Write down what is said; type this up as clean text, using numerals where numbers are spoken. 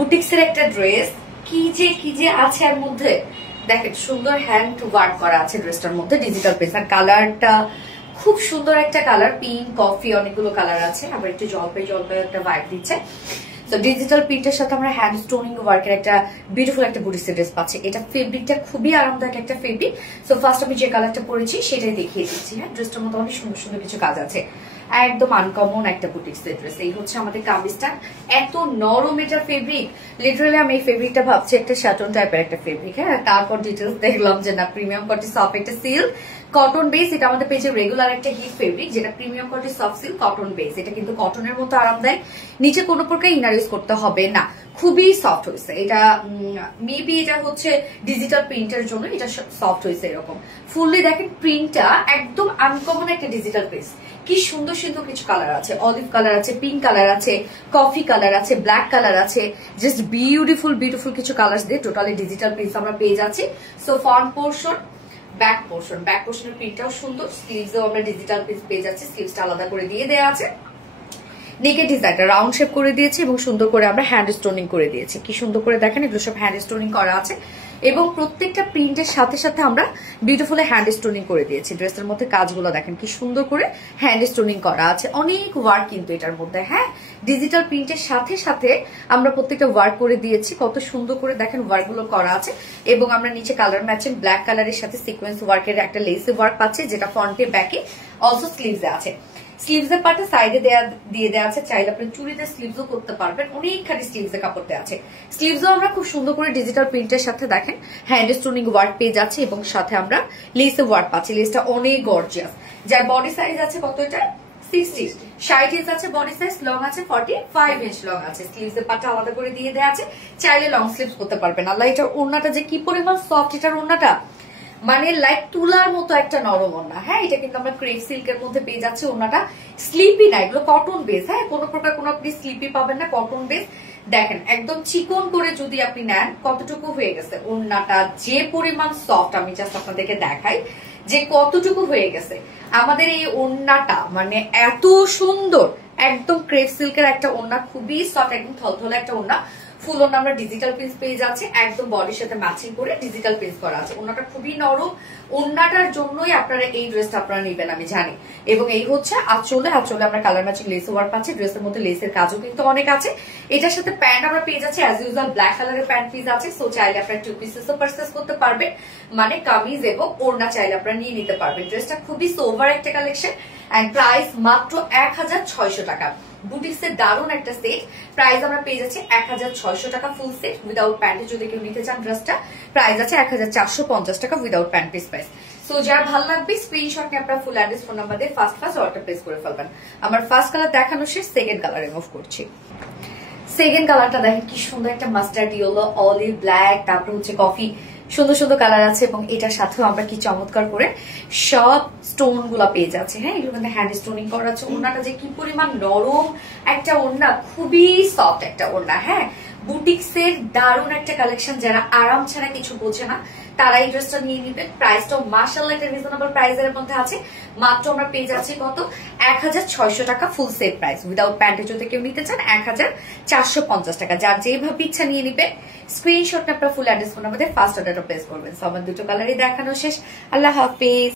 বুটিক্সের একটা ড্রেস কি যে আছে এর মধ্যে দেখেন, সুন্দর হ্যান্ড ওয়ার্ক করা আছে ড্রেসটার মধ্যে, ডিজিটাল প্রিন্ট। আর কালারটা খুব সুন্দর একটা কালার, পিঙ্ক কফি অনেকগুলো কালার আছে, আবার একটু জলপাই একটা ভাইব দিচ্ছে। তো ডিজিটাল প্রিন্টের সাথে আমরা হ্যান্ড স্টোনিং ওয়ার্কের একটা বিউটিফুল একটা বুটিক্সের ড্রেস পাচ্ছি। এটা ফেব্রিকটা খুবই আরামদায়ক একটা ফেব্রিক। সো ফার্স্ট আমি যে কালারটা পরেছি সেটাই দেখিয়ে দিচ্ছি। হ্যাঁ, ড্রেসটার মধ্যে অনেক সুন্দর সুন্দর কিছু কাজ আছে, একদম আনকমন একটা বুটিক্সের ড্রেস। এই হচ্ছে আমাদের কামিজটা, এত নরম এটা ফেব্রিক, লিটারালি আমি এই ফেব্রিকটা ভাবছি একটা শ্যাটন টাইপের একটা ফেব্রিক। হ্যাঁ, তারপর ডিটেলস দেখলাম যে না, প্রিমিয়াম কোয়ালিটি সফট একটা সিল্ক কটন বেস। এটা আমাদের পেজে রেগুলার একটা হিট ফেব্রিক, যেটা premium quality soft silk cotton base. এটা কিন্তু কটনের মতো আরামদায়ক, নিচে কোনো প্রকার ইনার ইউজ করতে হবে না, খুবই সফট হয়েছে এটা। মেবি এটা হচ্ছে ডিজিটাল প্রিন্টের জন্য এটা সফট হয়েছে এরকম। ফুললি দেখেন প্রিন্টটা একদম আনকমন একটা ডিজিটাল পেজ। কি সুন্দর সুন্দর কিছু কালার আছে, অলিভ কালার আছে, পিঙ্ক কালার আছে, কফি কালার আছে, ব্ল্যাক কালার আছে, জাস্ট বিউটিফুল বিউটিফুল কিছু কালার দিয়ে টোটালি ডিজিটাল পেজ আমরা পেয়ে যাচ্ছি। সো ফ্রন্ট পোর্শন, ব্যাক পোর্শনের প্রিন্টটাও সুন্দর, স্লিভসেও আমরা ডিজিটাল পেজ পেয়ে যাচ্ছি, স্লিভসটা আলাদা করে দিয়ে দেওয়া আছে। নেকের ডিজাইনটা রাউন্ড শেপ করে দিয়েছি এবং সুন্দর করে আমরা হ্যান্ড স্টোনিং করে দিয়েছি। কি সুন্দর করে দেখেন, এগুলো সব হ্যান্ড স্টোনিং করা আছে এবং প্রত্যেকটা প্রিন্টের সাথে সাথে আমরা বিউটিফুলি হ্যান্ড স্টোনিং করে দিয়েছি। ড্রেসের মধ্যে কাজগুলো দেখেন কি সুন্দর করে হ্যান্ড স্টোনিং করা আছে, অনেক ওয়ার্ক কিন্তু এটার মধ্যে। হ্যাঁ, ডিজিটাল প্রিন্টের সাথে সাথে আমরা প্রত্যেকটা ওয়ার্ক করে দিয়েছি, কত সুন্দর করে দেখেন ওয়ার্কগুলো করা আছে। এবং আমরা নিচে কালার ম্যাচিং ব্ল্যাক কালারের সাথে সিকোয়েন্স ওয়ার্কের একটা লেসে ওয়ার্ক পাচ্ছি, যেটা ফ্রন্টে ব্যাকে অলসো স্লিভসে আছে। স্লিভসের পার্টে সাইডে দিয়ে দেওয়া আছে, চাইলে আপনি চুড়িতে স্লিভসও করতে পারবেন, অনেকখানি স্লিভসের কাপড় দেওয়া আছে। স্লিভসও আমরা খুব সুন্দর করে ডিজিটাল প্রিন্টের সাথে দেখেন হ্যান্ড স্টোনিং ওয়ার্ক পেয়ে যাচ্ছে এবং সাথে আমরা লেসে ওয়ার্ক পাচ্ছি। লেসটা অনেক গর্জিয়াস, যার বডি সাইজ আছে কত, এটা 60 ইঞ্চ আছে বডি সাইজ, লং আছে 45 ইঞ্চ লং আছে। স্লিভসের পার্টটা আলাদা করে দিয়ে দেওয়া আছে, চাইলে লং স্লিভস করতে পারবেন। আল্লাহ, এটার ওড়নাটা যে কি পরিমাণ সফট, এটার ওড়নাটা মানে লাইক তুলার মতো একটা নরম ওড়না। হ্যাঁ, এটা কিন্তু আমরা ক্রেপ সিল্কের মধ্যে পেয়ে যাচ্ছি। ওড়নাটা স্লিপি না, এগুলো কটন বেস। হ্যাঁ, কোনো প্রকার কোনো আপনি স্লিপি পাবেন না, কটন বেস। দেখেন একদম চিকন করে যদি আপনি নেন কতটুকু হয়ে গেছে ওড়নাটা, যে পরিমাণ সফট, আমি জাস্ট আপনাদেরকে দেখাই যে কতটুকু হয়ে গেছে আমাদের এই ওড়নাটা, মানে এত সুন্দর, একদম ক্রেপ সিল্কের একটা ওড়না, খুবই সফট, একদম থলথলে একটা ওড়না। ফুল ওড়না আমরা ডিজিটাল প্রিন্ট পেয়ে যাচ্ছে, একদম বডির সাথে ম্যাচিং করে ডিজিটাল প্রিন্ট করা আছে। ওড়নাটা খুবই নরম, ওড়নাটার জন্যই আপনারা এই ড্রেসটা আপনারা নেবেন আমি জানি। এবং এই হচ্ছে আঁচলে আমরা কালার ম্যাচিং লেস ওয়ার্ক পাচ্ছি। ড্রেসের মধ্যে লেসের কাজও কিন্তু অনেক আছে। এটার সাথে প্যান্ট আমরা পেয়ে যাচ্ছি, অ্যাজ ইউজুয়াল ব্ল্যাক কালারের প্যান্ট পিস আছে। সো চাইলে আপনারা 2 পিসেসও পারচেজ করতে পারবেন, মানে কামিজ এবং ওড়না চাইলে আপনারা নিয়ে নিতে পারবেন। ড্রেসটা খুবই সোভার একটা কালেকশন এন্ড প্রাইস মাত্র 1600 টাকা। বুটিক্সের দারুণ একটা সেট, প্রাইস আমরা পেয়ে যাচ্ছি 1600 টাকা ফুল সেট উইদাউট প্যান্টে। যদি কেউ নিতে চান ড্রেসটা, প্রাইস আছে 1450 টাকা without pant piece price. So যার ভালো লাগবে স্ক্রিনশট নিয়ে আপনারা ফুল অ্যাড্রেস ফোন নাম্বার দিয়ে ফার্স্ট অর্ডার প্লেস করে ফেলবেন। আমার ফার্স্ট কালার দেখানো শেষ, সেকেন্ড কালার রিমুভ করছি। সেকেন্ড কালারটা দেখেন কি সুন্দর, একটা মাস্টার্ড ইয়েলো, অলিভ ব্ল্যাক, তারপর হচ্ছে কফি, সুন্দর সুন্দর কালার আছে। এবং এটার সাথেও আমরা কি চমৎকার করে সব স্টোন গুলা পেয়ে যাচ্ছে। হ্যাঁ, এগুলো মধ্যে হ্যান্ড স্টোনিং করা আছে। ওড়নাটা যে কি পরিমাণ নরম একটা ওড়না, খুবই সফট একটা ওড়না। হ্যাঁ, বুটিক্সের দারুণ একটা কালেকশন, যারা আরাম ছাড়া কিছু বোঝে না তারা এই ড্রেসটা নিয়ে নিবেন। প্রাইসটাও মাশাআল্লাহ একটা রিজনেবল প্রাইসের মধ্যে আছে। মাত্র আমরা পেয়ে যাচ্ছি কত, 1600 টাকা ফুল সেট প্রাইস উইদাউট প্যান্টে। যদি কেউ নিতে চান 1450 টাকা। যার যেভাবে ইচ্ছা নিয়ে নিবেন, স্ক্রিনশট আপনারা ফুল অ্যাড্রেস ফোন নাম্বার দিয়ে ফার্স্ট অর্ডারটা প্লেস করবেন। সো আমার দুটো কালারই দেখানো শেষ। আল্লাহ হাফেজ।